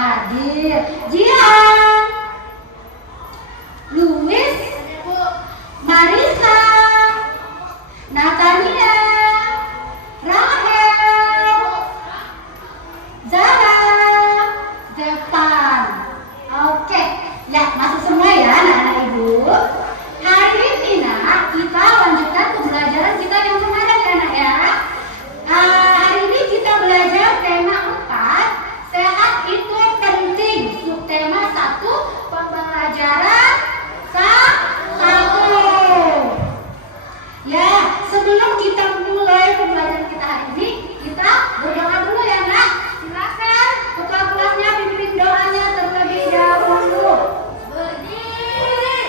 hadir. Jihan, Luis, Marisa, Natania, Rahel, Zara, Zepan. Oke, ya masuk semua ya anak-anak ibu. Hari ini nak kita lanjutkan pembelajaran kita yang kemarin ya nak ya. Hari ini kita belajar tema 4, sehat itu penting. Subtema 1, pembelajaran 1. Ya, sebelum kita mulai pembelajaran kita hari ini, kita berdoa dulu ya nak. Silakan ketua kelasnya pimpin doanya terlebih dahulu. Berdiri,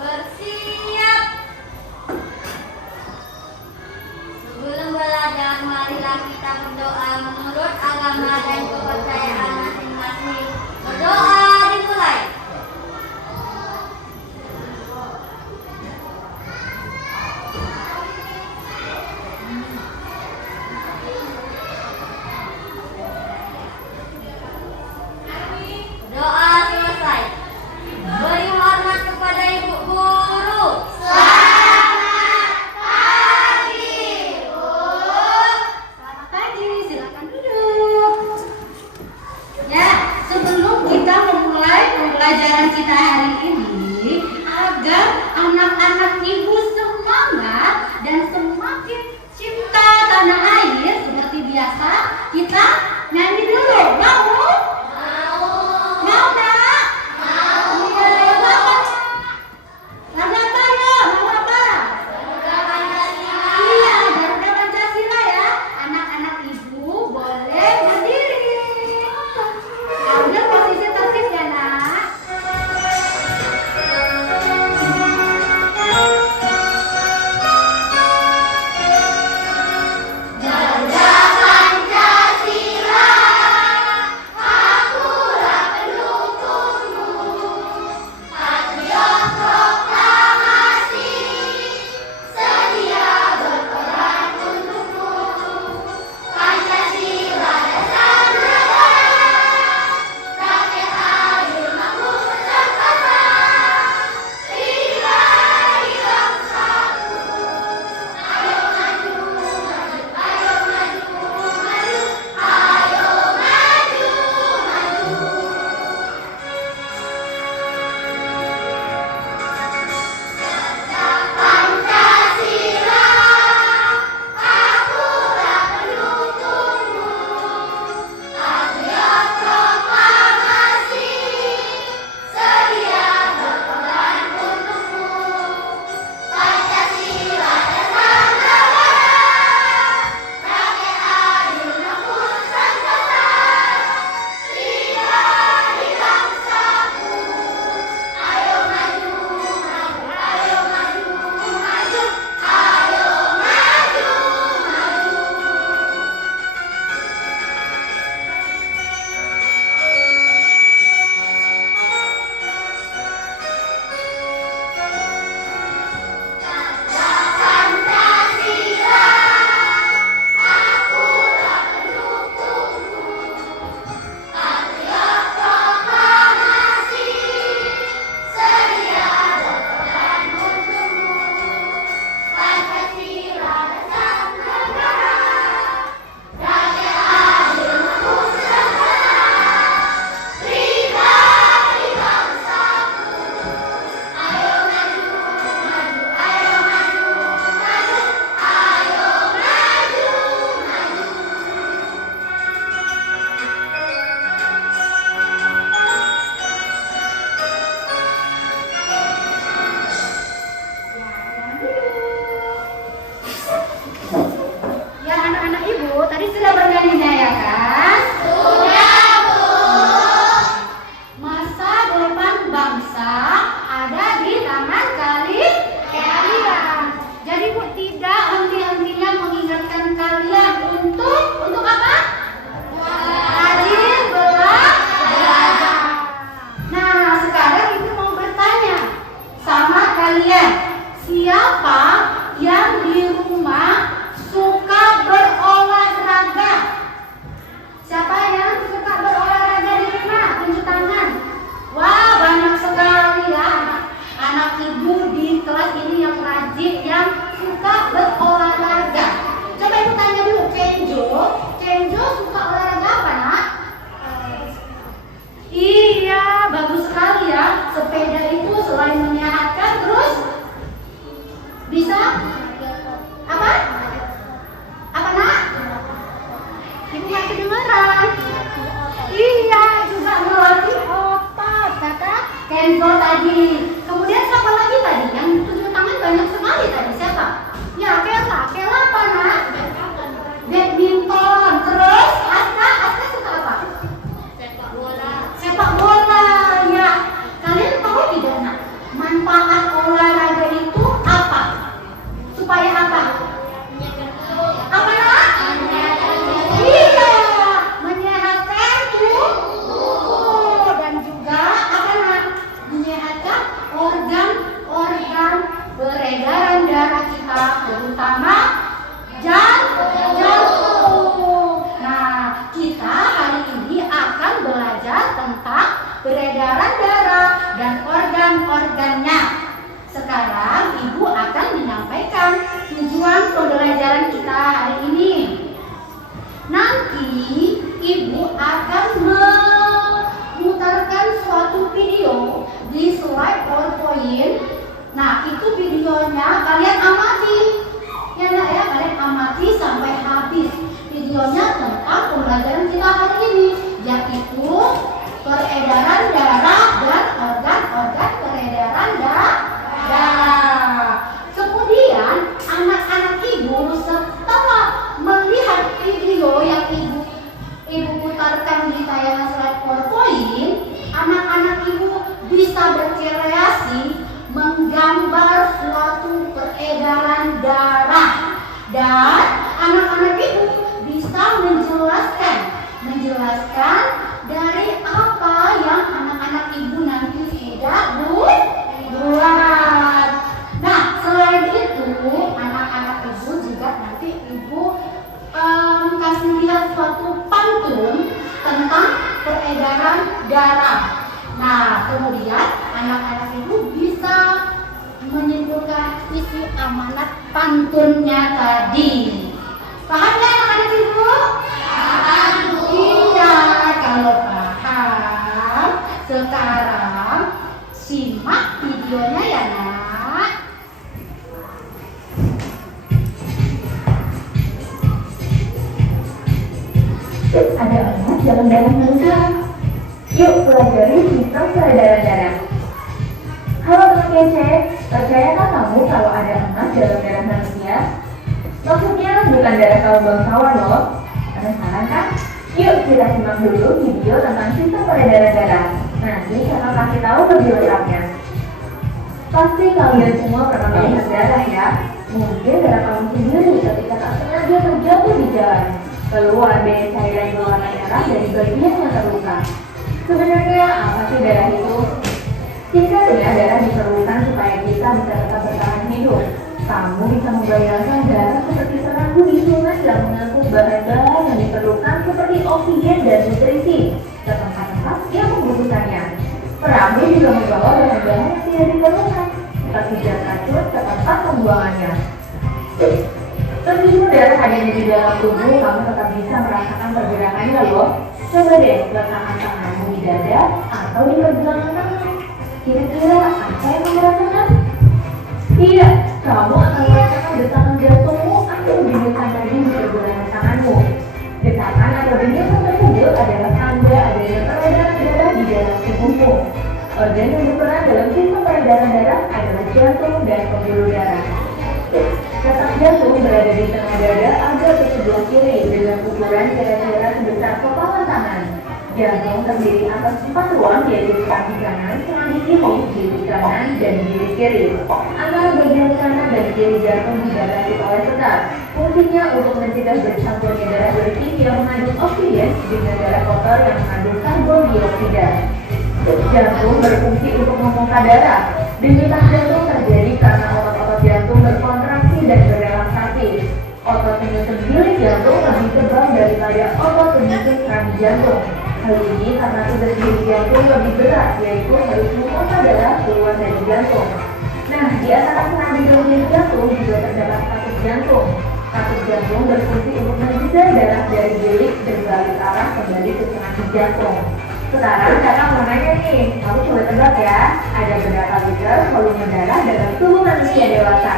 bersiap. Sebelum belajar, marilah kita berdoa menurut agama dan kepercayaan masing-masing. Berdoa dimulai. Doa selesai. Beri hormat kepada ibu guru. Selamat pagi, Bu. Selamat pagi, silakan duduk. Tangerang. Iya, juga melatih otot, kata Kenzo tadi. Kemudian siapa lagi tadi? Yang tunjuk tangan banyak sekali tadi, siapa? Ya, Kela apa nak? Badminton. Terus Aska suka apa? Sepak bola. Ya, kalian tahu tidak nak? Manfaat olahraga itu apa? Supaya apa? Apa nak? Iya, menyehatkan tubuh dan juga apa nak? Menyehatkan organ-organ peredaran darah kita, terutama jantung. Nah, kita hari ini akan belajar tentang peredaran darah dan organ-organnya. Sekarang Ibu akan menyampaikan tujuan pembelajaran kita hari ini. Nanti Ibu akan memutarkan suatu video di slide PowerPoint. Nah, itu videonya kalian amati. Ya nak ya, kalian amati sampai habis. Videonya tentang pembelajaran kita hari ini, yaitu peredaran darah dan organ-organ peredaran darah. Kemudian anak-anak Ibu setelah melihat video yang Ibu putarkan di tayangan slide PowerPoint, anak-anak Ibu bisa berkreasi menggambar suatu peredaran darah, dan anak-anak Ibu bisa menjelaskan dari apa yang anak-anak Ibu nanti tidak buat. Nah, selain itu anak-anak Ibu juga nanti Ibu kasih lihat suatu pantun tentang peredaran darah. Nah, kemudian anak-anak Ibu bisa menyimpulkan isi amanat pantunnya tadi. Paham ya anak-anak Ibu? Paham. Iya, kalau paham, sekarang simak videonya ya nak. Ada emas dalam darah manusia. Yuk pelajari sistem peredaran darah. Halo teman kece, percayakah kamu kalau ada emas dalam darah manusia? Maksudnya bukan darah kaum bangsawan loh. Penasaran kan? Yuk kita simak dulu video tentang sistem peredaran darah. Nanti kakak kasih tahu lebih lengkapnya. Pasti kalian semua pernah melihat darah ya. Mungkin darah kamu sendiri ketika tak sengaja terjatuh di jalan. Keluar dari cairan berwarna merah dari bagian yang terluka. Sebenarnya apa sih darah itu? Singkatnya, darah diperlukan supaya kita bisa tetap bertahan hidup. Kamu bisa membayangkan darah seperti serangga di sungai yang mengangkut bahan-bahan yang diperlukan seperti oksigen dan nutrisi ke tempat-tempat yang membutuhkannya. Perahu juga membawa bahan-bahan yang tidak diperlukan seperti zat racun ke tempat pembuangannya. Meskipun darah adanya di dalam tubuh, kamu tetap bisa merasakan pergerakannya loh. Coba deh letakkan tanganmu di dada atau di pergelangan tangan. Kira-kira apa yang kamu rasakan? Iya, kamu akan merasakan desakan jantungmu atau denyutan nadi di pergelangan tanganmu. Desakan atau denyutan tersebut adalah tanda adanya peredaran darah di dalam tubuhmu. Organ yang berperan dalam sistem peredaran darah adalah jantung dan pembuluh darah. Detak jantung berada di tengah dada agak ke sebelah kiri dengan ukuran kira-kira sebesar kepalan tangan. Jantung terdiri atas 4 ruang, yaitu kaki kanan, selangi kiri, gigi kanan, dan gigi kiri. Antara bagian kanan dan kiri jantung dibatasi oleh sekat. Fungsinya untuk mencegah bercampurnya darah bersih yang mengandung oksigen dengan darah kotor yang mengandung karbon dioksida. Jantung berfungsi untuk memompa darah. Denyutan jantung terjadi karena otot-otot jantung berkontraksi dan berrelaksasi. Otot penyusun bilik jantung lebih tebal daripada otot penyusun keramik jantung. Hal ini karena tugas bilik jantung lebih berat, yaitu harus memompa darah keluar dari jantung. Nah, di antara keramik bilik jantung juga terdapat katup jantung. Katup jantung berfungsi untuk menggedor darah dari bilik dan balik arah kembali ke keramik jantung. Sekarang kakak mau nanya nih, kamu coba tebak ya, ada berapa liter volume darah dalam tubuh manusia dewasa?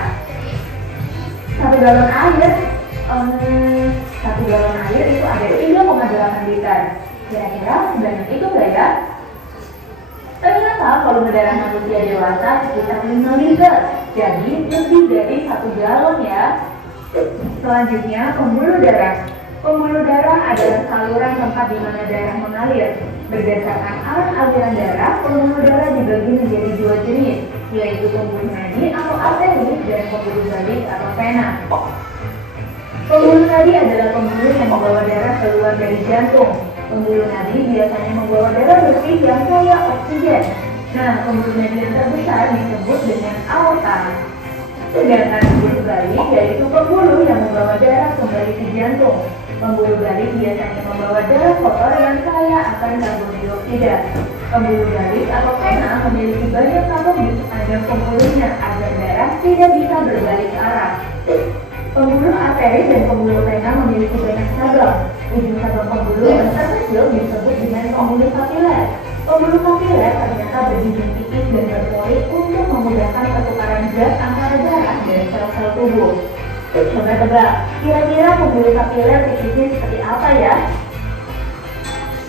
1 galon air? 1 galon air itu ada 3,8 liter. Kira-kira sebanyak itu nggak ya? Ternyata volume darah manusia dewasa sekitar 5 liter, jadi lebih dari 1 galon ya. Selanjutnya, pembuluh darah. Pembuluh darah adalah saluran tempat di mana darah mengalir. Berdasarkan arah aliran darah, pembuluh darah dibagi menjadi 2 jenis, yaitu pembuluh nadi atau arteri dan pembuluh balik atau vena. Pembuluh nadi adalah pembuluh yang membawa darah keluar dari jantung. Pembuluh nadi biasanya membawa darah bersih yang kaya oksigen. Nah, pembuluh nadi yang terbesar disebut dengan aorta. Sedangkan pembuluh balik yaitu pembuluh yang membawa darah kembali ke jantung. Pembuluh balik biasanya membawa darah kotor yang kaya akan karbon dioksida. Pembuluh balik atau vena memiliki banyak tabung di sepanjang pembuluhnya agar darah tidak bisa berbalik arah. Pembuluh arteri dan pembuluh vena memiliki banyak cabang. Ujung cabang pembuluh yang terkecil disebut dengan pembuluh kapiler. Pembuluh kapiler ternyata berdinding tipis dan berpori untuk memudahkan pertukaran zat antara darah dan sel-sel tubuh. Coba tebak, kira-kira pembuluh kapiler tipisnya seperti apa ya?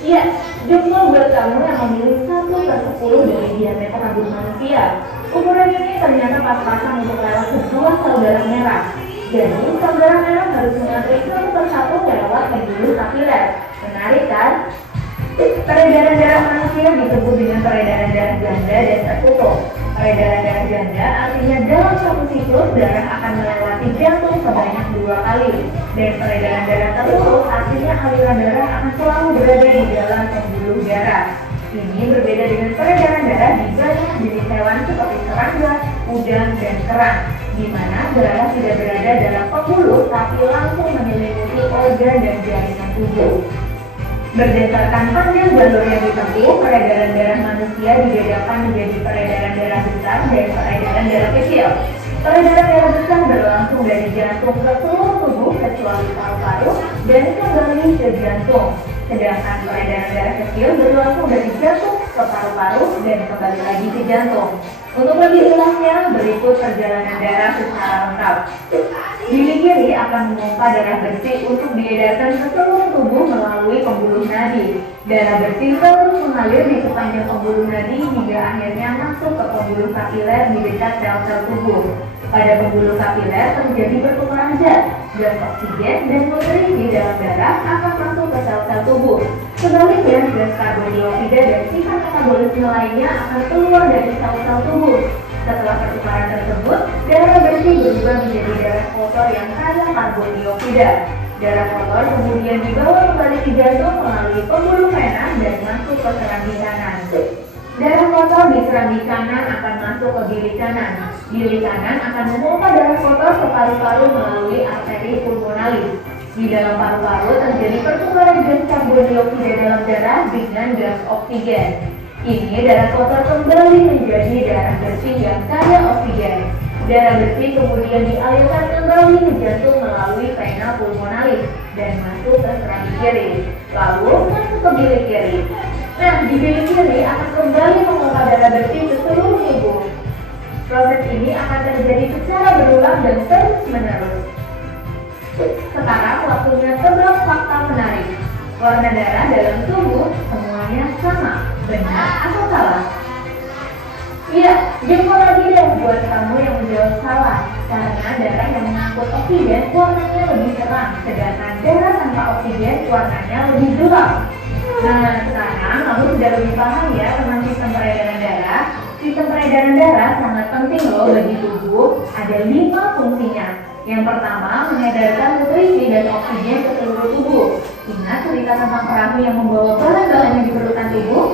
Iya, jumlah buat kamu yang memiliki 1/10 dari diameter rambut manusia. Ukuran ini ternyata pas-pasan untuk lewat sebuah sel darah merah. Jadi, sel darah merah harus mengantri 1/1 lewat pembuluh kapiler. Menarik kan? Peredaran darah manusia disebut dengan peredaran darah ganda dan tertutup. Peredaran darah ganda artinya dalam satu siklus darah akan melewati jantung sebanyak 2 kali. Dan peredaran darah tertutup artinya aliran darah akan selalu berada di dalam pembuluh darah. Ini berbeda dengan peredaran darah di banyak jenis hewan seperti serangga, udang, dan kerang, di mana darah tidak berada dalam pembuluh tapi langsung menyelimuti organ dan jaringan tubuh. Berdasarkan panjang jalur yang ditempuh, peredaran darah manusia dibedakan menjadi peredaran darah besar dan peredaran darah kecil. Peredaran darah besar berlangsung dari jantung ke seluruh tubuh kecuali paru-paru dan kembali ke jantung. Sedangkan peredaran darah kecil berlangsung dari jantung ke paru-paru dan kembali lagi ke jantung. Untuk lebih jelasnya, berikut perjalanan darah secara lengkap. Gigi kiri akan memompa darah bersih untuk diedarkan ke seluruh tubuh melalui pembuluh nadi. Darah bersih terus mengalir di sepanjang pembuluh nadi hingga akhirnya masuk ke pembuluh kapiler di dekat sel-sel tubuh. Pada pembuluh kapiler terjadi pertukaran zat, gas oksigen dan nutrisi dalam darah akan masuk ke sel-sel tubuh. Sebaliknya, gas karbon dioksida dan sifat metabolisme lainnya akan keluar dari sel-sel tubuh. Setelah pertukaran tersebut, darah bersih berubah menjadi darah kotor yang kaya karbon dioksida. Darah kotor kemudian dibawa kembali ke jantung melalui pembuluh vena dan masuk ke serambi kanan. Darah kotor di serambi kanan akan masuk ke bilik kanan. Bilik kanan akan memompa darah kotor ke paru-paru melalui arteri pulmonalis. Di dalam paru-paru terjadi pertukaran gas karbon dioksida dalam darah dengan gas oksigen. Ini darah kotor kembali menjadi darah bersih yang kaya oksigen. Darah bersih kemudian dialirkan kembali ke jantung melalui vena pulmonalis dan masuk ke serambi kiri, lalu masuk ke bilik kiri. Nah, di bilik kiri akan kembali memompa darah bersih ke seluruh tubuh. Proses ini akan terjadi secara berulang dan terus-menerus. Sekarang waktunya tebak fakta menarik. Warna darah dalam tubuh semuanya sama, benar atau salah? Iya, jempol lagi deh buat kamu yang menjawab salah. Karena darah yang mengangkut oksigen warnanya lebih terang, sedangkan darah tanpa oksigen warnanya lebih gelap. Nah, sekarang kamu sudah lebih paham ya tentang sistem peredaran darah. Sistem peredaran darah sangat penting loh bagi tubuh. Ada 5 fungsinya. Yang pertama, mengedarkan nutrisi dan oksigen ke seluruh tubuh. Ingat cerita tentang perahu yang membawa bahan-bahan yang diperlukan tubuh?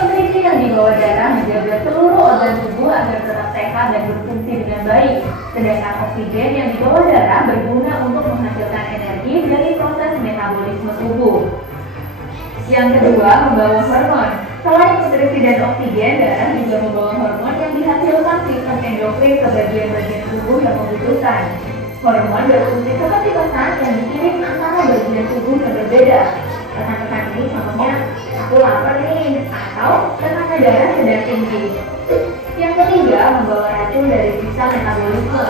Nutrisi yang dibawa darah menjaga seluruh organ tubuh agar tetap sehat dan berfungsi dengan baik. Sedangkan oksigen yang dibawa darah berguna untuk menghasilkan energi dari proses metabolisme tubuh. Yang kedua, membawa hormon. Selain nutrisi dan oksigen, darah juga membawa hormon yang dihasilkan sistem endokrin ke bagian-bagian tubuh yang membutuhkan. Hormon berfungsi seperti pesan yang dikirim antara bagian tubuh yang berbeda. Pesan-pesan ini contohnya, aku lapar nih, atau tekanan darah sedang tinggi. Yang ketiga, membawa racun dari sistem metabolisme.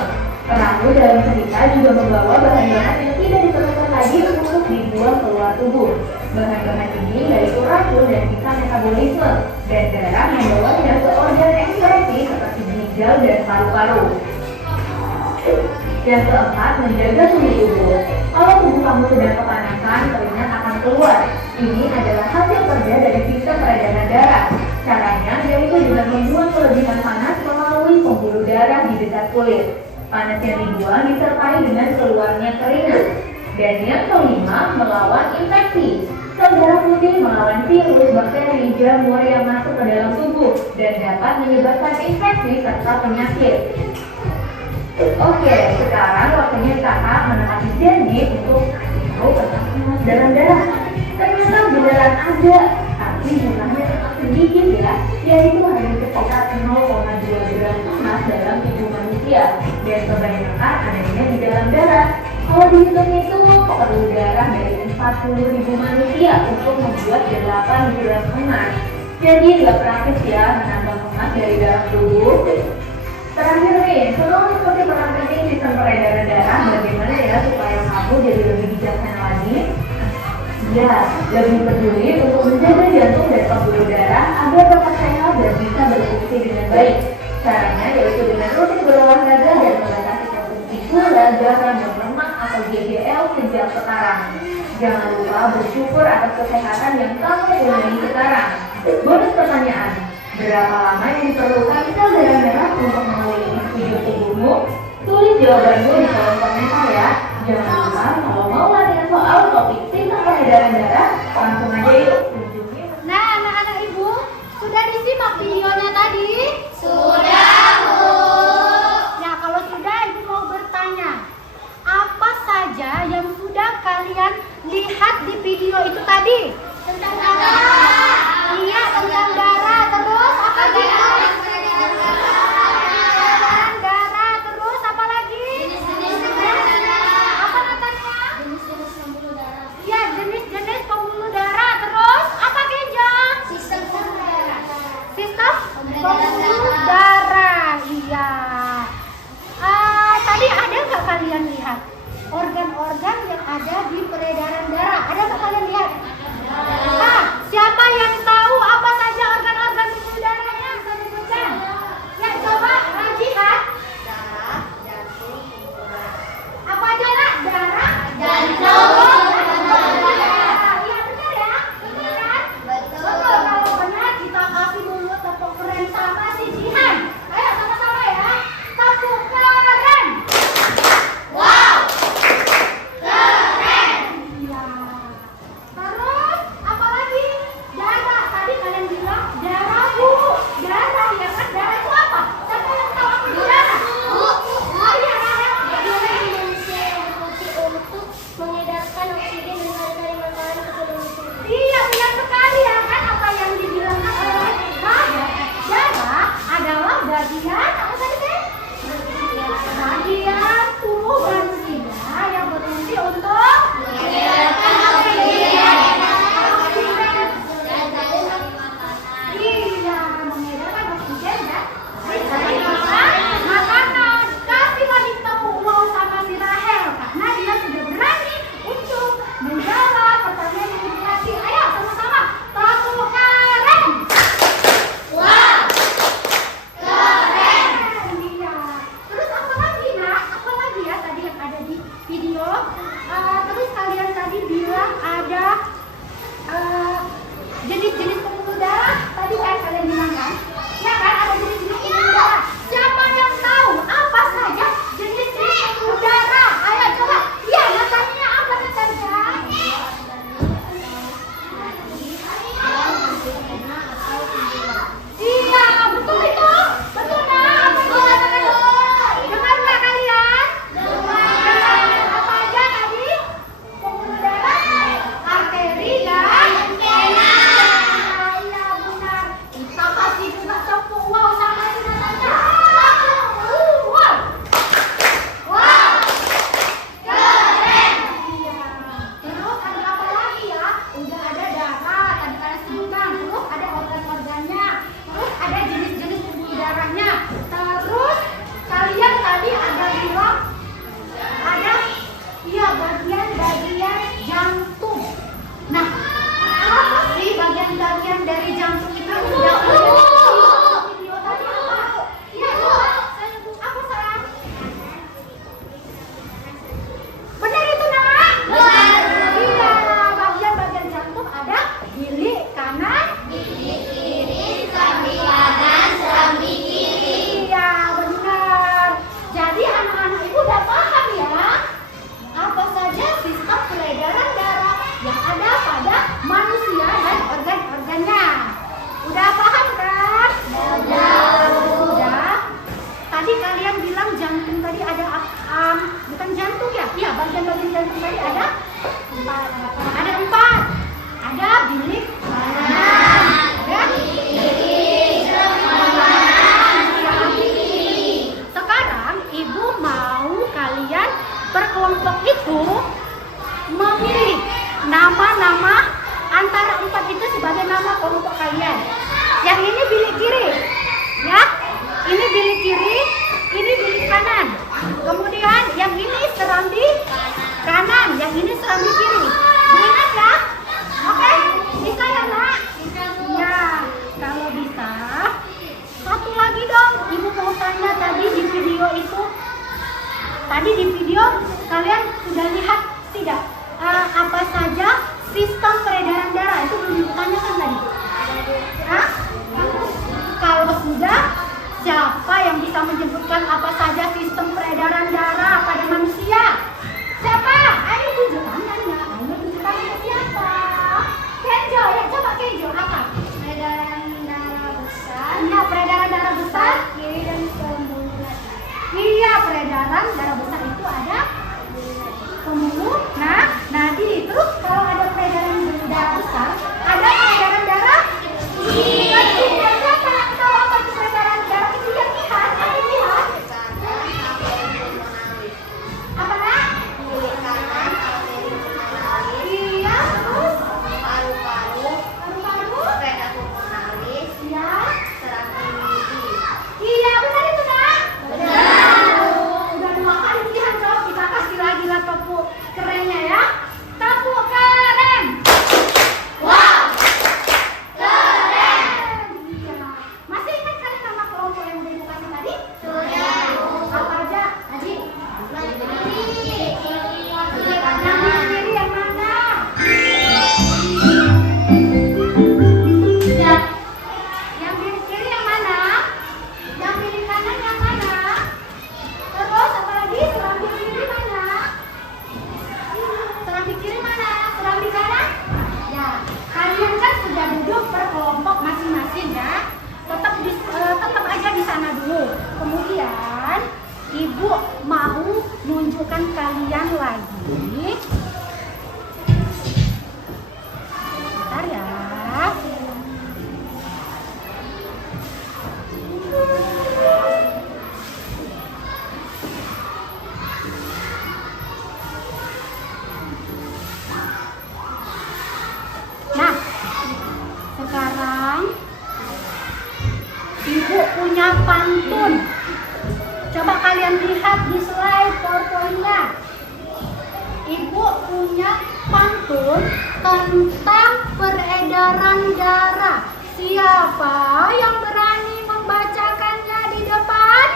Perahu dalam cerita juga membawa bahan-bahan yang tidak diperlukan lagi untuk dibuang keluar tubuh. Bahan-bahan ini yaitu racun dan bisa metabolisme, dan darah membawanya ke organ ekskresi seperti ginjal dan paru-paru. Yang keempat, menjaga suhu tubuh. Kalau tubuh kamu sedang kepanasan, keringat akan keluar. Ini adalah hasil kerja dari sistem peredaran darah. Caranya yaitu dengan membuang kelebihan panas melalui pembuluh darah di dekat kulit. Panas yang dibuang disertai dengan keluarnya keringat. Dan yang kelima, melawan infeksi. Sel darah putih melawan virus, bakteri, jamur yang masuk ke dalam tubuh dan dapat menyebabkan infeksi serta penyakit. Oke, sekarang waktunya kakak menepati janji untuk tahu tentang emas dalam darah. Ternyata beneran ada, tapi jumlahnya sangat sedikit ya, yaitu hanya sekitar 0,2 gram emas dalam tubuh manusia, dan kebanyakan adanya di dalam darah. Kalau dihitung-hitung, perlu darah dari 40.000 manusia untuk membuat 8 gram emas. Jadi nggak praktis ya menambah emas dari dalam tubuh. Terakhir nih, tolong ikuti peran penting sistem peredaran darah. Bagaimana ya supaya kamu jadi lebih bijaksana lagi? Ya, lebih peduli untuk menjaga jantung dan pembuluh darah agar tetap sehat dan bisa berfungsi dengan baik. Caranya yaitu dengan rutin berolahraga dan membatasi konsumsi gula, garam, dan lemak atau GGL sejak sekarang. Jangan lupa bersyukur atas kesehatan yang kamu punyai sekarang. Bonus pertanyaan, berapa lama yang diperlukan sel darah merah untuk mengelilingi sekujur tubuhmu? Tulis jawabanmu di kolom komentar ya. Jangan lupa kalau mau latihan soal topik sistem peredaran darah, langsung aja yuk kunjungi. Nah, anak-anak ibu, sudah disimak videonya tadi? Sudah, Bu. Ya, kalau sudah, ibu mau bertanya, apa saja yang sudah kalian lihat di video itu tadi? Tentang darah. Iya, tentang darah. Terus apa lagi? Peredaran darah. Terus apa lagi? Apa namanya? Jenis-jenis pembuluh darah. Iya, jenis-jenis pembuluh darah. Terus apa Kenjo? Sistem pembuluh darah. Sistem pembuluh darah. Iya. Tadi ada nggak kalian lihat organ-organ yang ada di peredaran darah? Ada nggak kalian lihat? Nah, siapa yang tahu apa saja organ-organ pembuluh darahnya? Sebutkan. Ya, coba lihat. Darah, jantung, pembuluh. Apa aja nak? Darah, Jantung, Iya benar ya? Benar kan? Betul. Betul. Kalau benar kita kasih dulu tepuk keren sama si Jihan. Ayo sama-sama ya. Tepuk keren. Wow. Keren. Iya. Terus apa lagi? Darah. Tadi kalian bilang darah Bu. Darah ya kan? Darah itu apa? Siapa yang tahu apa itu darah? Oh iya, Rahel. Bagaimana manusia yang berfungsi untuk mengedarkan oksigen dan dari makanan ke seluruh tubuh? Iya, benar sekali ya kan apa yang dibilang oleh Rahel. Darah adalah bagian apa tadi teh? Bagian tubuh manusia yang berfungsi untuk Mengedarkan oksigen oksigen. dan dari makanan. Iya, mengedarkan oksigen dan dari makanan. Kasih lagi tepuk wow sama si Rahel karena dia sudah berani untuk menjawab pertanyaan yang dikasih. Ayo sama-sama tepuk keren. Wow. Keren. tadi di video kalian sudah lihat tidak apa saja sistem peredaran darah? Itu belum ditanyakan tadi. Hah? Kalau sudah, siapa yang bisa menyebutkan apa saja sistem peredaran darah pada manusia? Siapa? Ayo tunjuk tangannya. Ayo tunjuk tangannya siapa? Kenjo, ya coba Kenjo apa? Peredaran darah besar. Iya, peredaran darah besar. Kiri dan pembuluh. Iya, peredaran darah besar itu ada pembuluh. Nah, itu kalau ada peredaran darah besar, ada peredaran darah kecil. Siapa yang tahu apa itu peredaran darah kecil? Yang lihat, ayo lihat. Apa nak? Iya, terus paru-paru. Iya. Iya, benar itu nak. Udah 2 kali pilihan jawab, kita kasih lagi lah tepuk kerennya ya. Tepuk keren. Wow. Keren. Iya. Masih ingat kalian nama kelompok yang udah ibu kasih tadi? Sudah. Apa aja? Tadi? Yang kiri yang mana? Ya. Yang kiri yang mana? Yang pilih kanan yang mana? Terus apa lagi? Serambi kiri mana? Serambi kiri mana? Serambi kanan? Ya, kalian kan sudah duduk per kelompok masing-masing ya. Tetap aja di sana dulu. Kemudian ibu mau nunjukkan kalian lagi. Bentar ya. Nah, sekarang ibu punya pantun. Coba kalian lihat di slide PowerPoint-nya. Ibu punya pantun tentang peredaran darah. Siapa yang berani membacakannya di depan?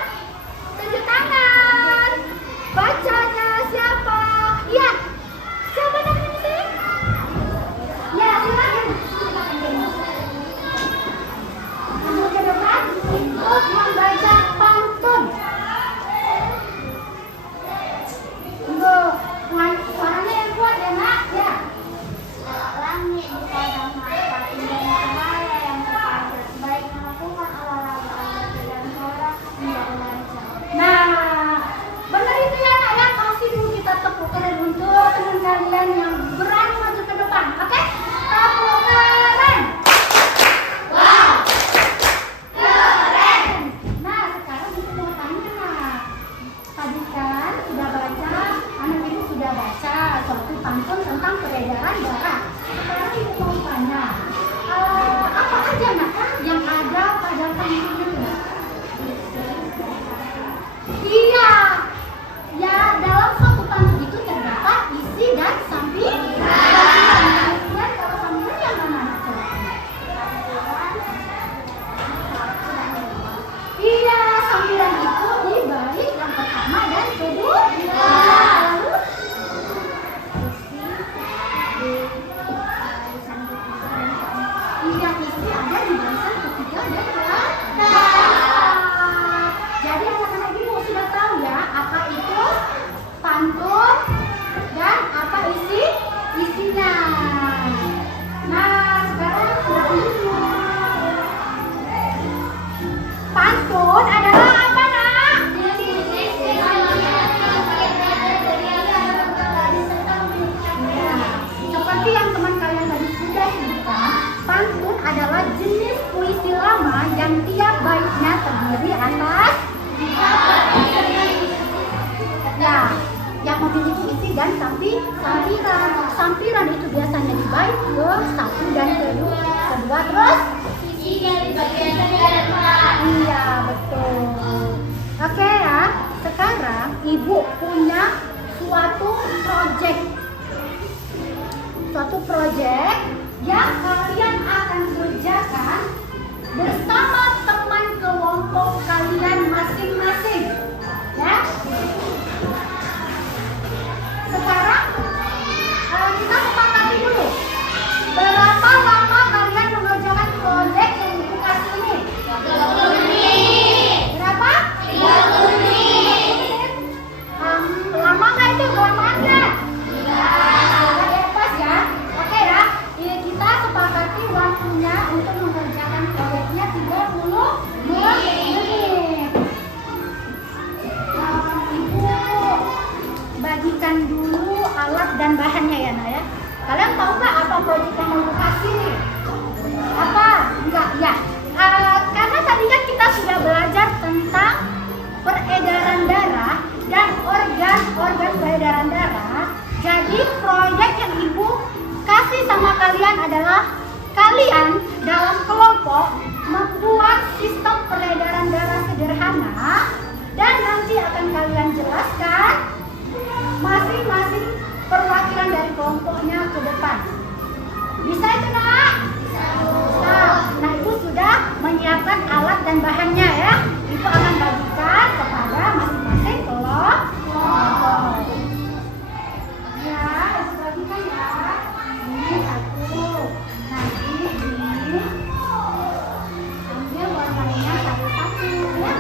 Tunjuk tangan. Bacanya siapa? Ya, siapa namanya sih? Ya, silakan. Kamu ke depan ikut membaca pantun. Tunggu, suaranya yang kuat ya nak? Ya. Langit di padang mata indah cahaya yang terpanjat, baik melakukan olahraga dan suara hingga lancar. Nah, benar itu ya nak ya. Kasih dulu kita tepuk keren untuk teman kalian yang berani maju ke depan. Oke? Tepuk keren. Wow. Keren. Nah, sekarang kita mau tanya nak. Tadi kan sudah baca, anak ibu sudah baca suatu pantun tentang peredaran darah. Sekarang ibu mau tanya, apa aja nak yang ada pada pantun itu? Iya, ya dalam suatu pantun itu terdapat isi dan sampiran. Kemudian kalau sampiran yang mana nak coba? Iya, sampiran itu di bait yang pertama dan kedua. Lalu iya, isi ada di barisan ketiga dan keempat. Jadi anak-anak ibu sudah tahu ya apa itu pantun dan apa isinya. Nah, sekarang sudah dulu. Pantun adalah apa nak? Ya, seperti yang teman kalian tadi sudah sebutkan, pantun adalah jenis puisi lama yang tiap baitnya terdiri atas ya, yang memiliki isi dan sampiran. Sampiran itu biasanya di bait ke-1 dan kedua terus iya betul. Oke ya, sekarang ibu punya suatu project yang kalian akan kerjakan bersama teman kelompok kalian masing-masing ya. kalian dalam kelompok membuat sistem peredaran darah sederhana dan nanti akan kalian jelaskan masing-masing perwakilan dari kelompoknya ke depan. Bisa itu nak? Nah ibu sudah menyiapkan alat dan bahannya ya. Ibu akan bagikan kepada masing-masing kelompok. Ya, ibu bagikan ya. Ini satu. Nanti ini ambil warnanya satu-satu ya.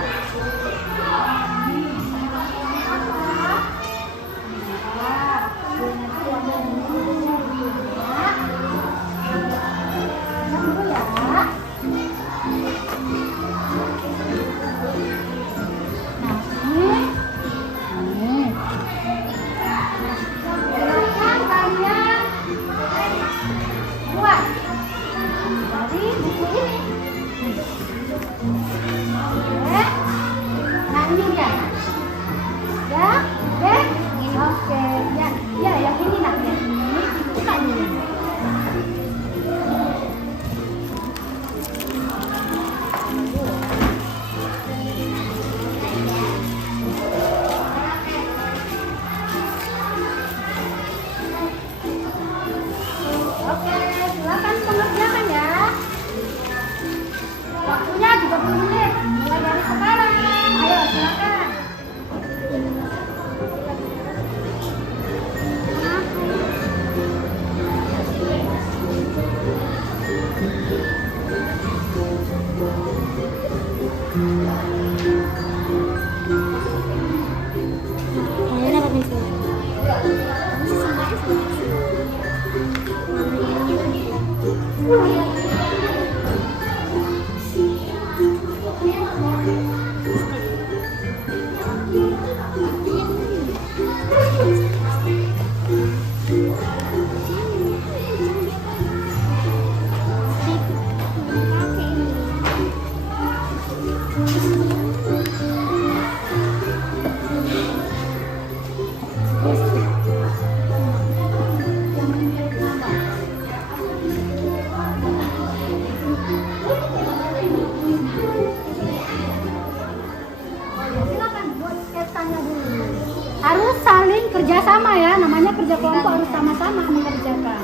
Harus saling kerjasama ya, namanya kerja kelompok harus sama-sama mengerjakan.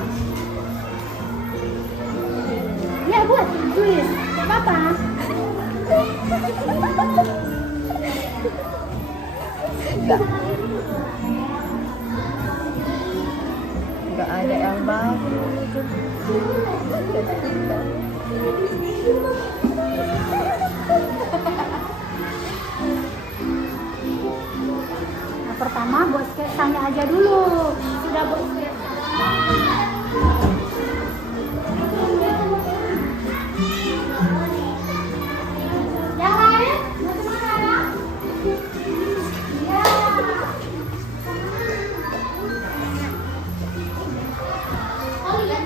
Ya buat tulis, apa? Gak ada yang bagus. Pertama buat sketsanya aja dulu. Sudah buat sketsa. Yang lain? Mau kemana? Ya. Oh iya.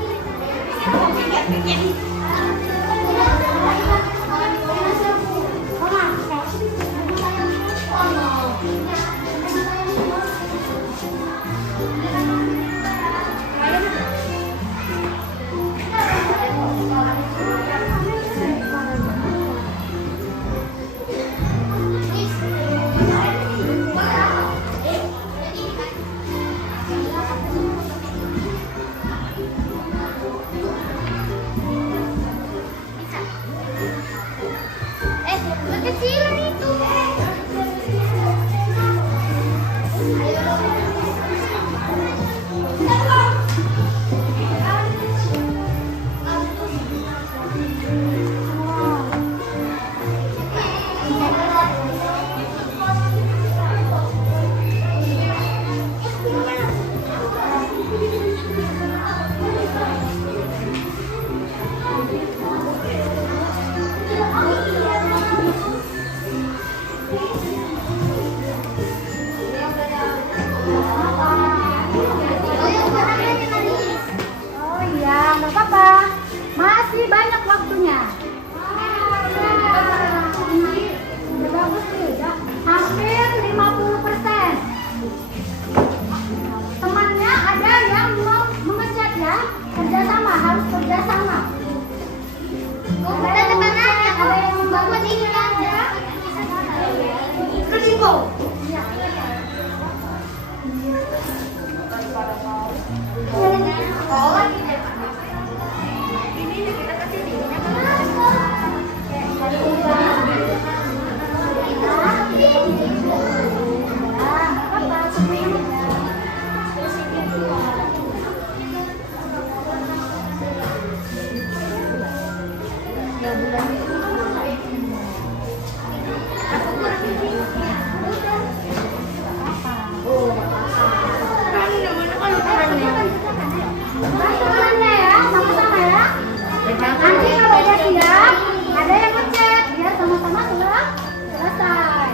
Kecilan itu. Oh iya, nggak apa-apa. Masih banyak waktunya. Ini udah bagus sih, udah hampir 50%. Temannya ada yang mau mengecat ya, kerjasama, harus kerjasama. bulan itu. Aku kurang ini. Oh, kan namanya kan ukurannya. Ukurannya ya, sama-sama ya. Nanti kalau udah siap, ada yang ngecek biar sama-sama selesai.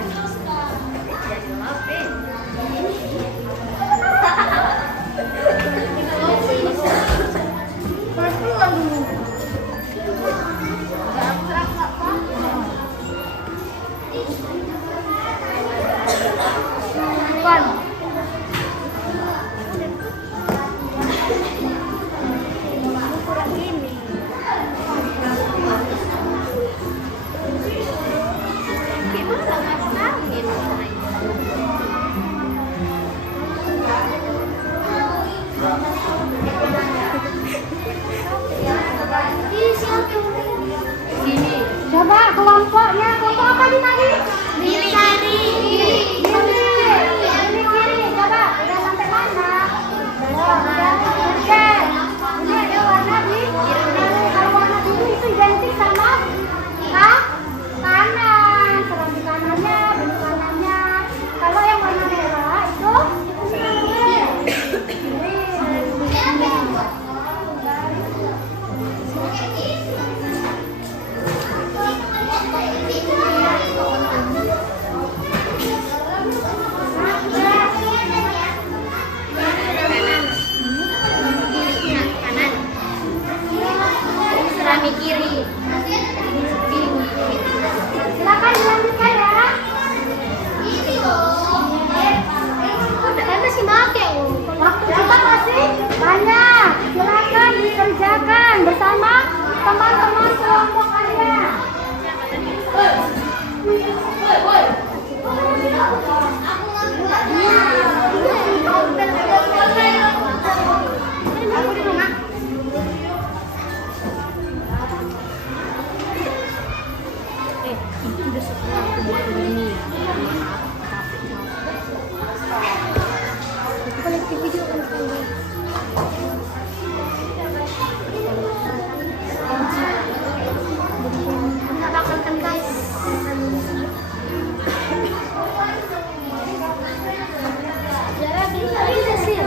Coba kelompok apa nih tadi? Military. Kiri. Coba udah sampai mana? Oke. Ini ada warna di kiri. Kalau warna biru itu identik sama kanan. Serang di kanannya, benar kanannya. Kalau yang warna merah itu Serami kiri. silakan dilanjutkan ya. Saya masih pakai. Waktu kita masih banyak. Silakan dikerjakan bersama teman-teman kelompok Anda. Aku di rumah. Itu udah setelah aku buat ini ya. Kolektif video kan. Katakan guys. Jarak bisa sih.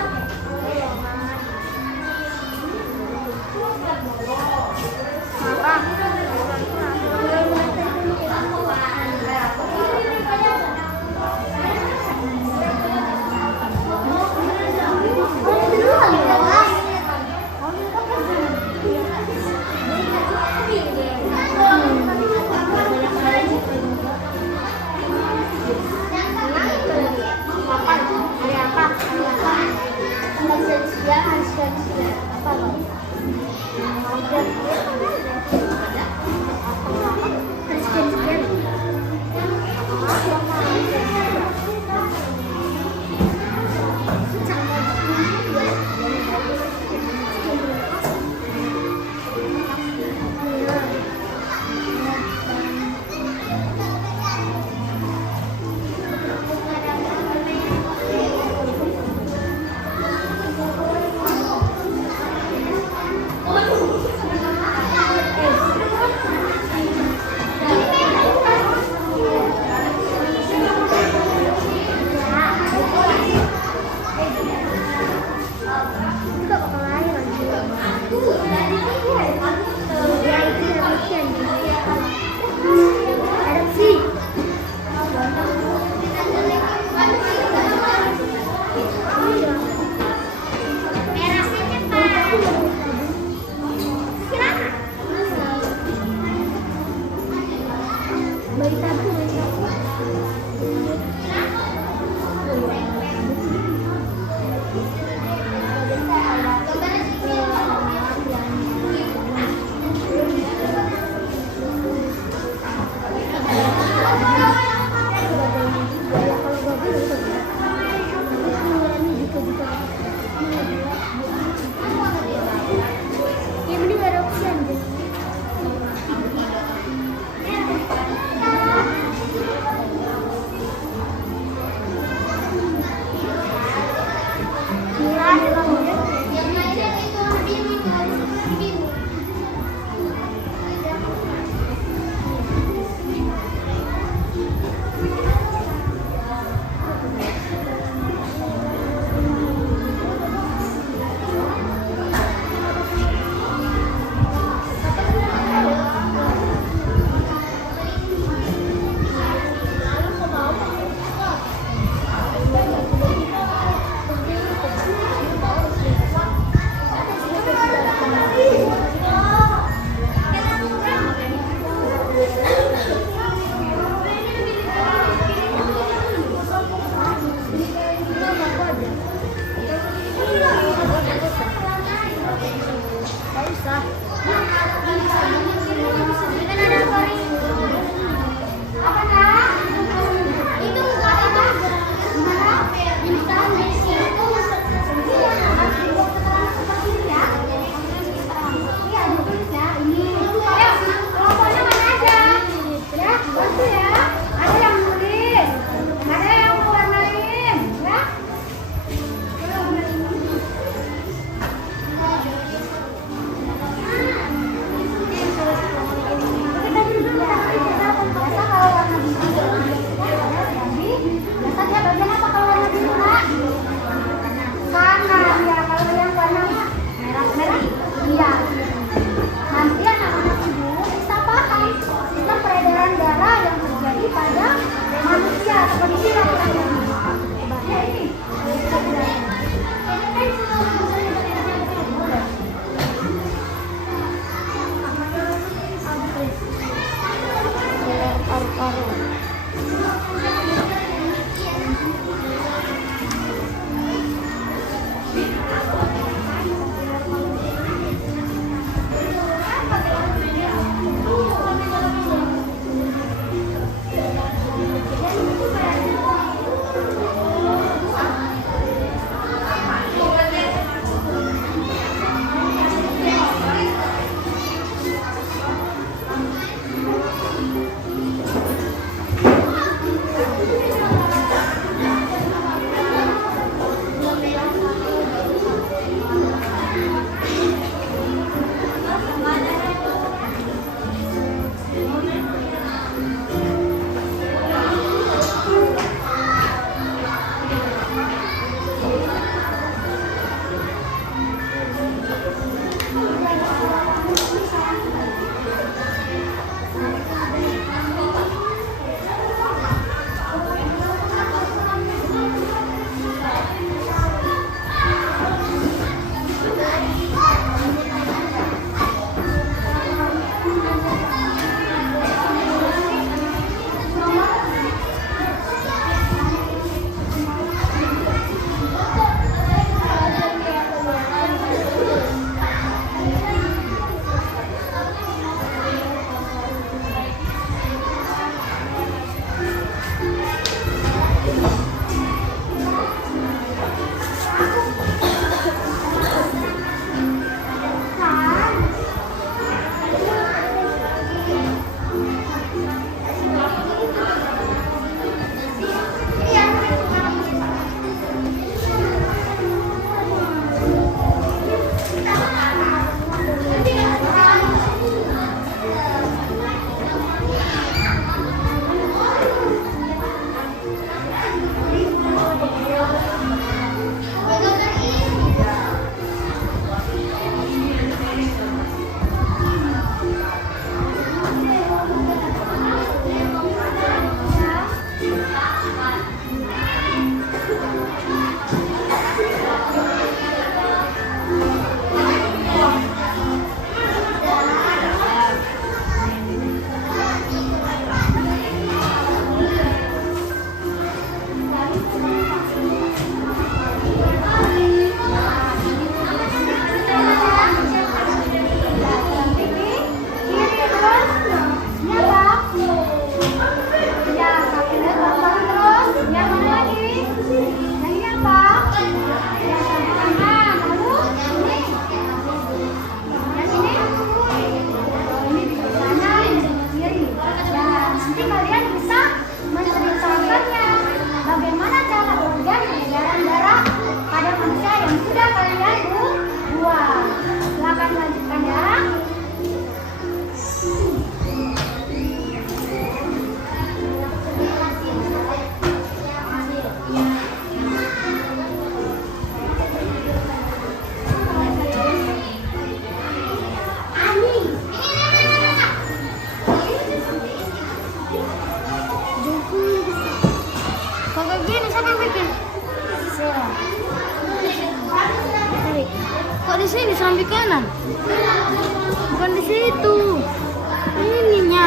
ininya.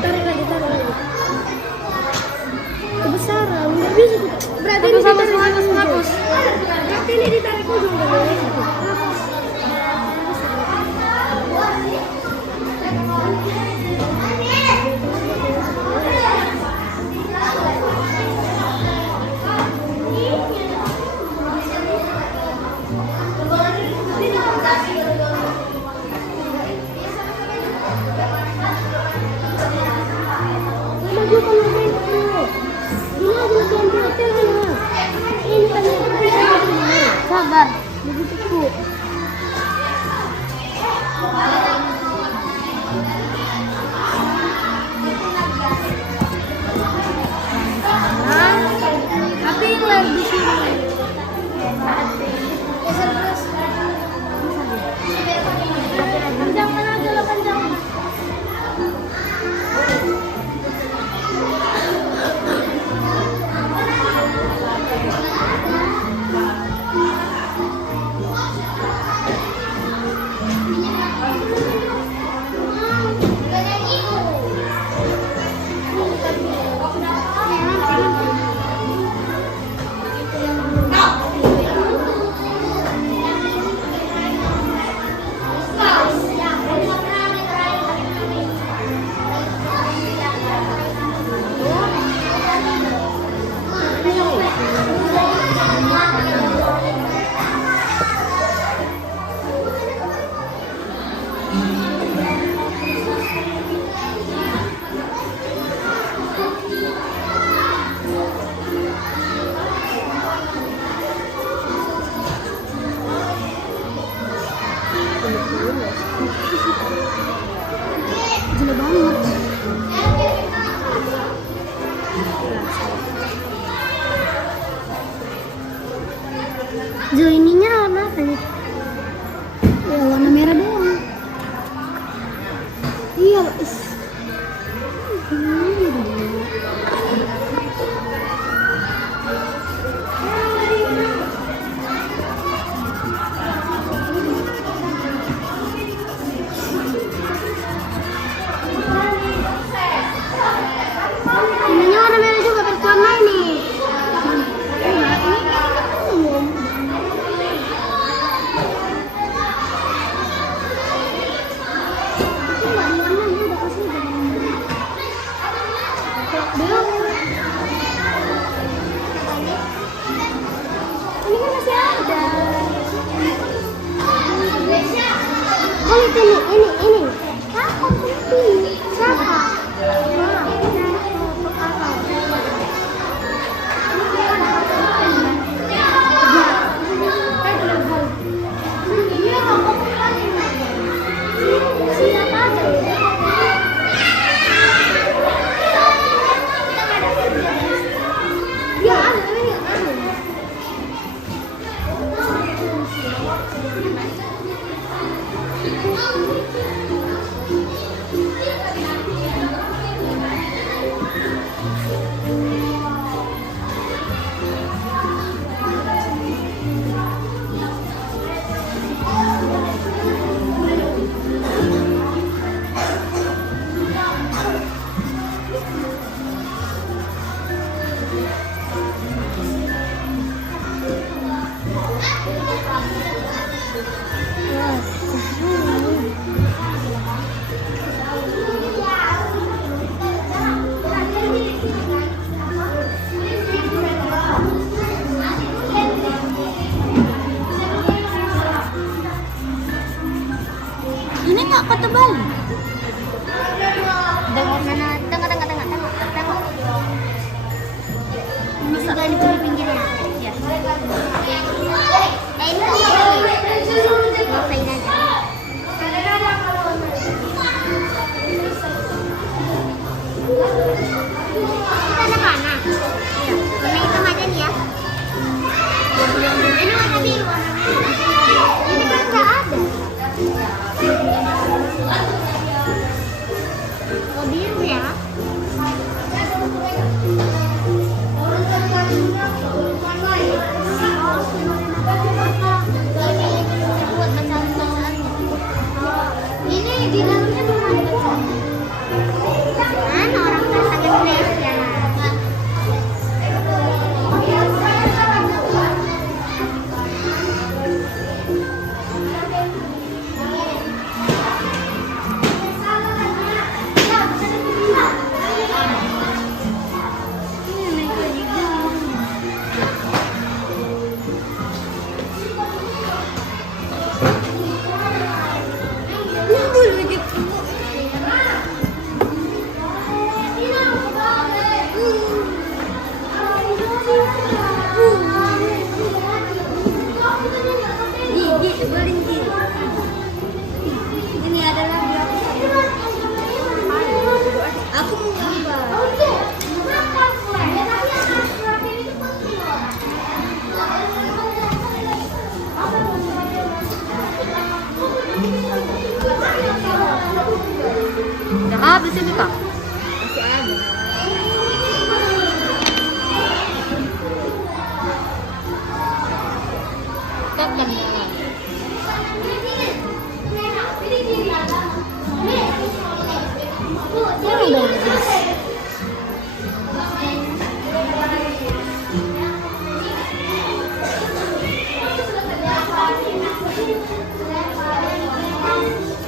Tarik lagi. Kebesaran, nggak bisa. Berarti ini hapus. Berarti ini ditarik ujung dulu. Sabar, begitu. Tapi lebih sini. Panjangkan aja lah, panjangkan. Gila banget. Jo, ininya warna apa nih? Ya warna merah doang. Iya, ininya warna merah juga berwarna ini. Ini. Siapa penting? Siapa? Ini nggak ketebal. Tengok mana? Tengok. Ini juga di pinggirnya. Ya. Ini ngapain aja? Kita ada mana? Ya, warna hitam aja nih ya. Ini warna biru. Ini kan nggak ada. Oh, biru ya? Ini adalah aku mau gambar. Udah habis ini kak? Masih ada. Tekan ya.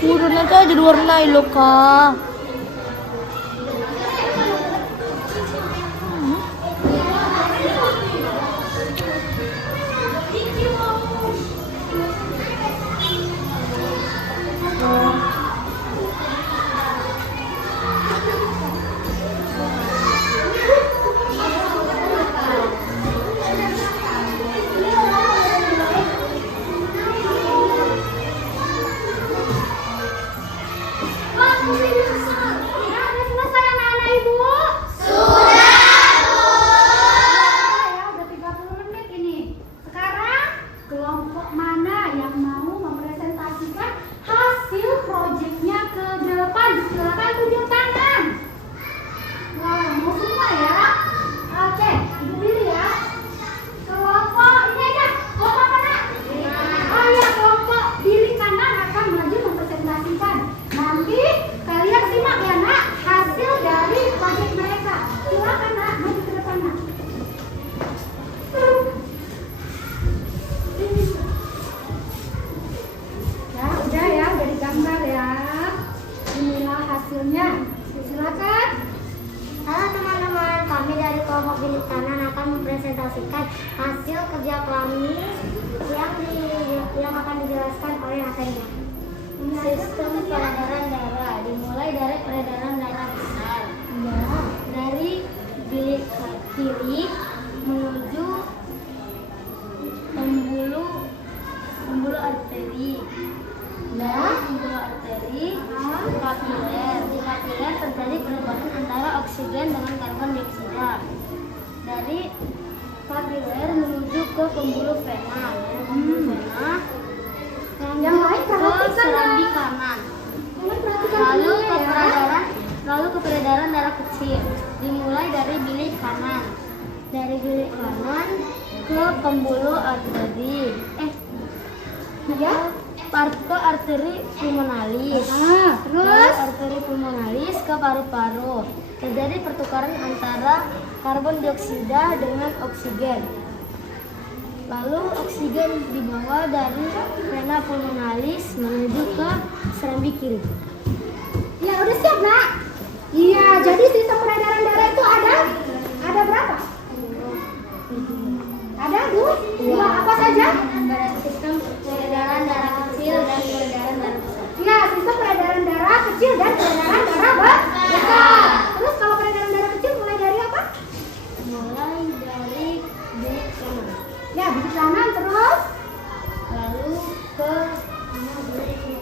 Udah nanti aja diwarnai loh kak. Kelompok mana yang mau mempresentasikan hasil proyeknya ke depan? Silakan tunjuk tangan. Wah, mau semua ya? Oke, ibu diri ya. Kelompok ini aja. Kelompok mana? Oh ya, kelompok diri kanan akan maju mempresentasikan. Nanti kalian simak ya nak hasil dari proyek mereka. Silakan nak, maju ke depan nak. Ya, udah ya, udah digambar ya. Inilah hasilnya. Silakan. Halo teman-teman, kami dari kelompok bilik kanan akan mempresentasikan hasil kerja kami yang akan dijelaskan oleh Natanya. Sistem peredaran darah dimulai dari peredaran darah besar, dari bilik kiri menuju pembuluh arteri. Pembuluh arteri kapiler. Di kapiler terjadi perubahan antara oksigen dengan karbon dioksida. Dari kapiler menuju ke pembuluh vena. Yang lain Ke perhatikan serambi ya. kanan. Kalian perhatikan Lalu dulu ke ya. peredaran darah kecil. Dimulai dari bilik kanan. Dari bilik kanan ke pembuluh arteri. Ya. Ke arteri pulmonalis. Terus Dari arteri pulmonalis ke paru-paru. Terjadi pertukaran antara karbon dioksida dengan oksigen. Lalu oksigen dibawa dari vena pulmonalis menuju ke serambi kiri. ya udah siap nak. Iya, jadi sistem peredaran darah itu ada berapa? Ada dua apa saja? Sistem peredaran darah kecil dan peredaran darah besar. Ya, sistem peredaran darah kecil dan peredaran darah besar. Terus kalau peredaran darah kecil mulai dari apa? Mulai dari bilik kanan. Ya, bilik kanan terus. Lalu ke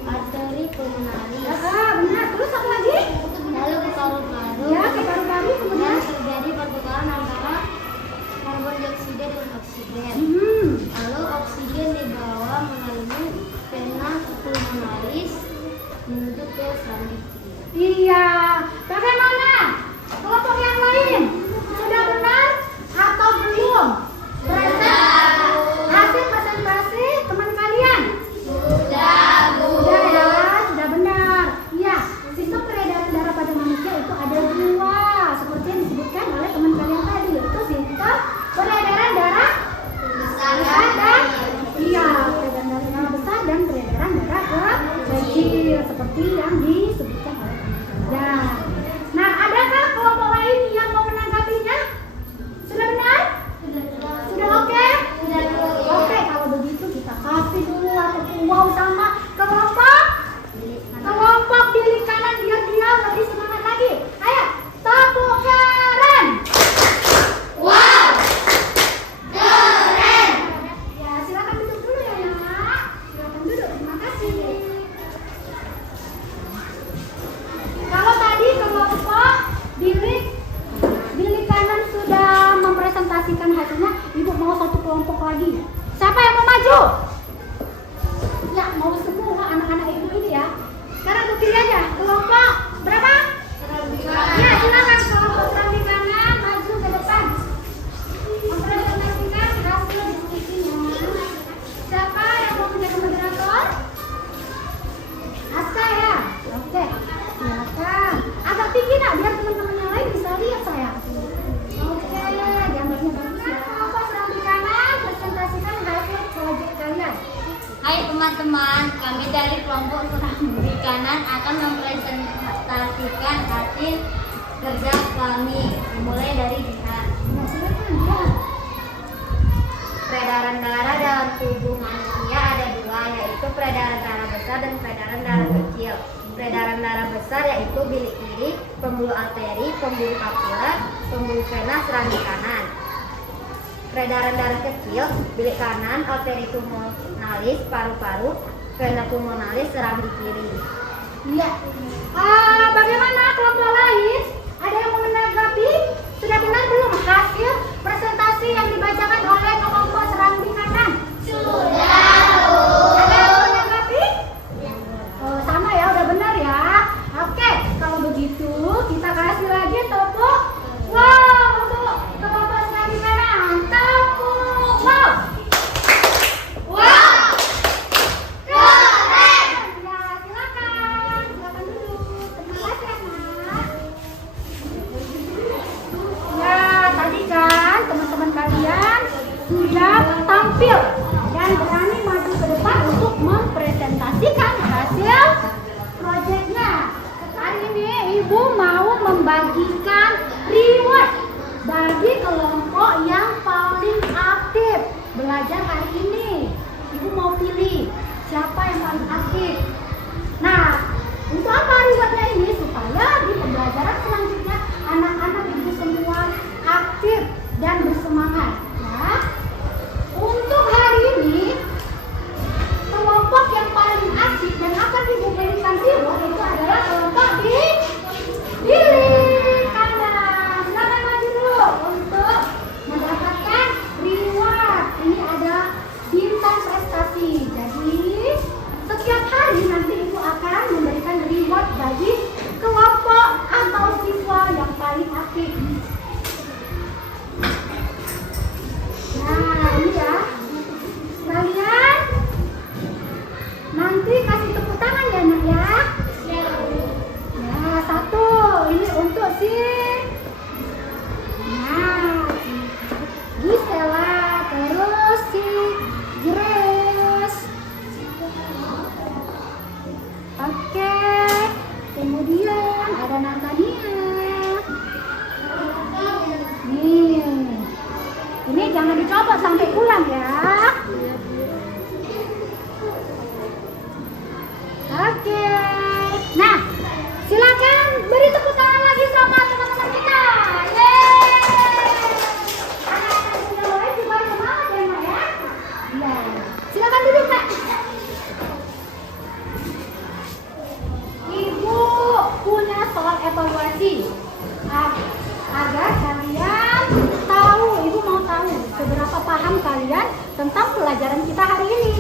arteri pulmonalis. kelompok lagi. Siapa yang mau maju? Ya, mau semua anak-anak ibu ini ya. Sekarang pilih aja kelompok berapa? Ya, silakan kelompok serambi kanan maju ke depan. Mempresentasikan hasil diskusinya. Siapa yang mau menjadi moderator? Aska ya. Oke, silakan. Agak tinggi nak biar teman-teman yang lain bisa lihat saya. Oke, gambarnya bagus ya. Kelompok serambi kanan presentasikan hasil proyek kalian. Hai teman-teman, kami dari kelompok serambi kanan akan mempresentasikan hasil kerja kami. Dimulai dari jihad. Nah, silakan ya. Peredaran darah dalam tubuh manusia ada dua, yaitu peredaran darah besar dan peredaran darah kecil. Peredaran darah besar yaitu bilik kiri, pembuluh arteri, pembuluh kapiler, pembuluh vena serambi kanan. Peredaran darah kecil, bilik kanan, arteri pulmonalis, paru-paru, vena pulmonalis, serambi kiri. Iya. Bagaimana kelompok lain? Ada yang mau menanggapi? Sudah benar belum hasil presentasi yang dibacakan oleh kelompok serambi kanan? Sudah. Ada yang mau menanggapi? Oh, sama ya, udah benar ya. Oke, kalau begitu kita kasih lagi tepuk wow untuk kelompok serambi kanan. Tepuk wow. Wow. Keren. Ya, silakan. Silakan dulu. Terima kasih, Anak. Ya, tadi kan teman-teman kalian sudah tampil dan berani maju ke depan untuk mempresentasikan hasil proyeknya. Hari ini Ibu mau membagikan reward bagi kelompok yang paling aktif belajar hari ini. Ibu mau pilih siapa yang paling aktif. Nah, untuk apa rewardnya ini? Supaya di pembelajaran selanjutnya anak-anak ibu semua aktif dan bersemangat. Ya. Untuk hari ini kelompok yang paling aktif dan akan ibu berikan reward itu adalah kelompok di bilik kanan. Silakan maju dulu untuk mendapatkan reward. Ini ada bintang prestasi. Jadi setiap hari nanti ibu akan memberikan reward bagi kelompok atau siswa yang paling aktif. Nah, ini ya. Kalian nanti kasih tepuk tangan ya, Nak ya. Nah, satu. Ini untuk si Gisela, terus si Grace. Oke. Kemudian ada Natania. Nih. Ini jangan dicopot sampai pulang ya. Oke. Nah, silakan beri tepuk tangan lagi sama teman-teman kita. Yeay. Anak-anak sudah mulai juga semangat ya, Mak ya. Iya. Silakan duduk, Mak. Ibu punya soal evaluasi agar kalian tahu, ibu mau tahu seberapa paham kalian tentang pelajaran kita hari ini.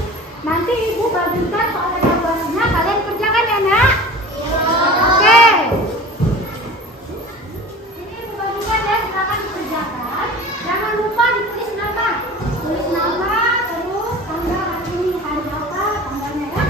Nanti ibu bagikan soal evaluasinya, kalian kerjakan ya, Nak? Oke. Ini ibu bagikan ya, silakan dikerjakan. Jangan lupa ditulis nama. Tulis nama, terus tanggal hari ini, hari apa, tanggalnya ya.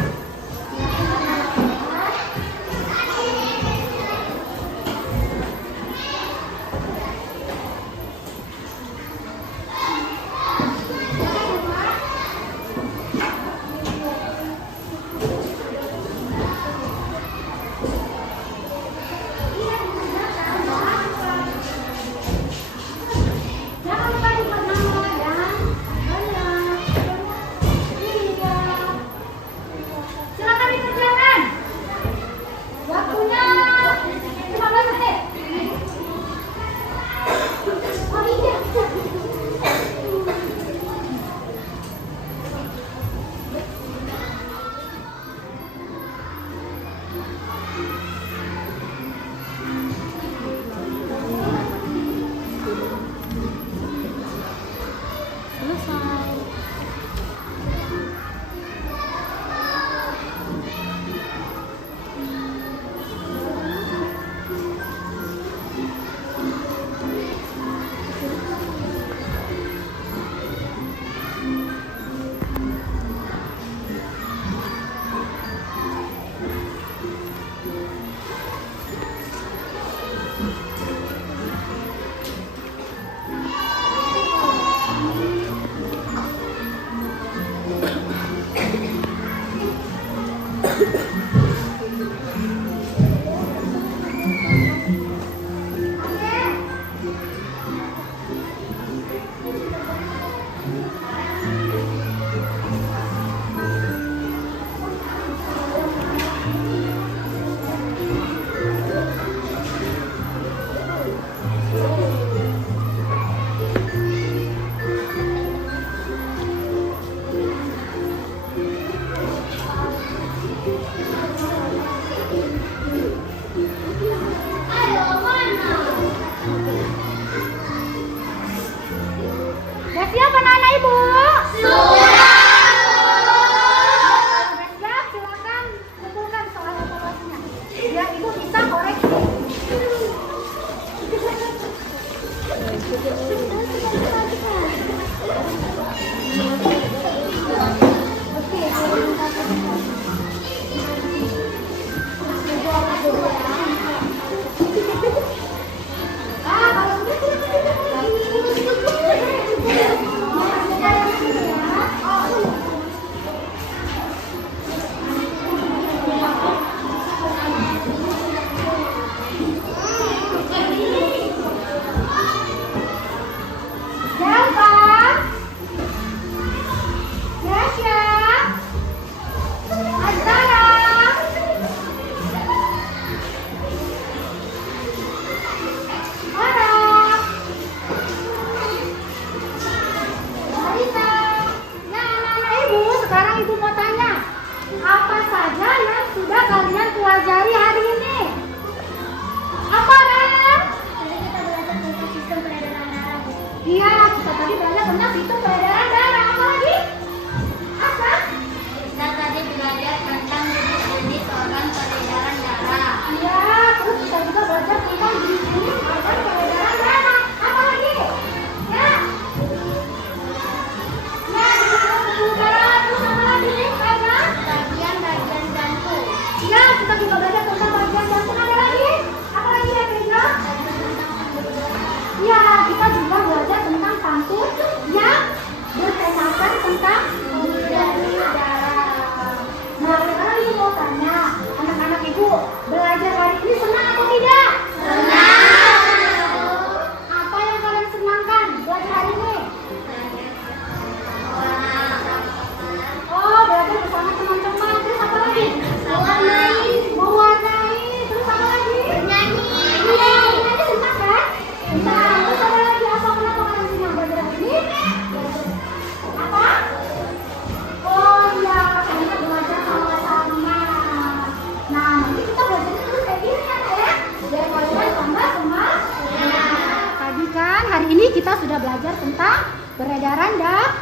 Peredaran darah.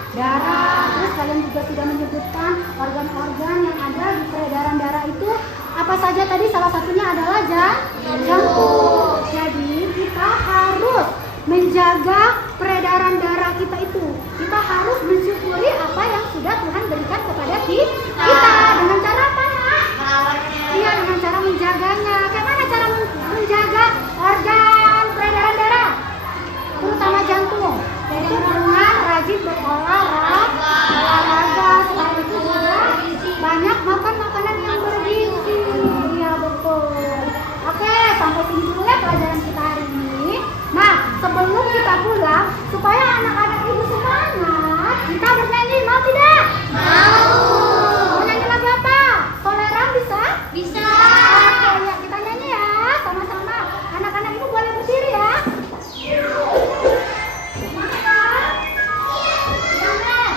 Terus kalian juga sudah menyebutkan organ-organ yang ada di peredaran darah itu apa saja tadi? Salah satunya adalah jantung. Jadi kita harus menjaga peredaran darah kita itu. Kita harus mensyukuri apa yang sudah Tuhan berikan kepada kita. Dengan cara apa, Nak? Iya, dengan cara menjaganya. Bagaimana cara menjaga organ peredaran darah? Terutama jantung. Yaitu dengan rajin berolahraga. Selain itu juga banyak makan makanan yang bergizi. Iya, betul. Oke, sampai sini dulu ya pelajaran kita hari ini. Nah, sebelum kita pulang, supaya anak-anak ibu semangat, kita bernyanyi, mau tidak? Mau. Mau nyanyi lagu apa? Toleran bisa? Bisa. Oke, ya kita nyanyi ya, sama-sama. Anak-anak ibu boleh berdiri ya. Semangat ya? Semangat.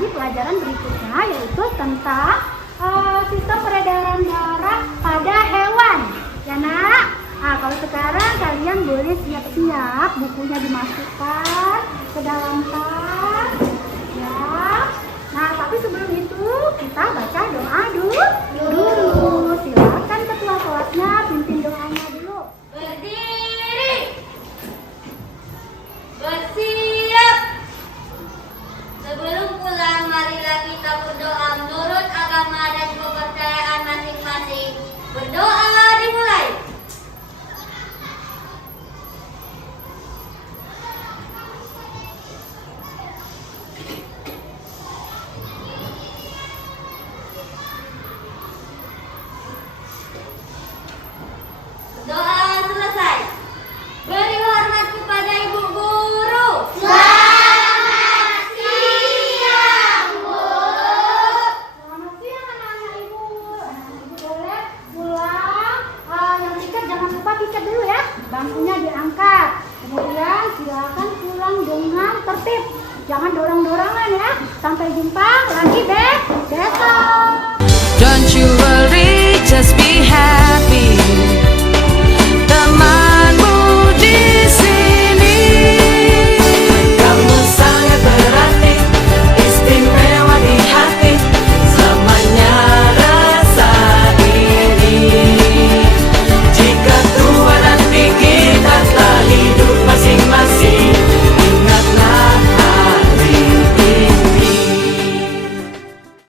lagi pelajaran berikutnya, yaitu tentang sistem peredaran darah pada hewan. Ya nak? Nah, kalau sekarang kalian boleh siap-siap bukunya dimasukkan ke dalam tas. Ya. Nah, tapi sebelum itu kita baca doa dulu. Silakan ketua kelasnya pimpin doanya dulu. Berdiri. Bersiap. Sebelum pulang, marilah kita berdoa menurut agama dan kepercayaan masing-masing. Berdoa dimulai. Doa selesai. Beri hormat kepada ibu guru. Selamat siang, Bu. Selamat siang anak-anak ibu. Anak-anak ibu boleh pulang. Yang tiket jangan lupa tiket dulu ya. Bangkunya diangkat. Kemudian silakan pulang dengan tertib. Jangan dorong-dorongan ya. Sampai jumpa lagi besok. Don't you worry, just be happy.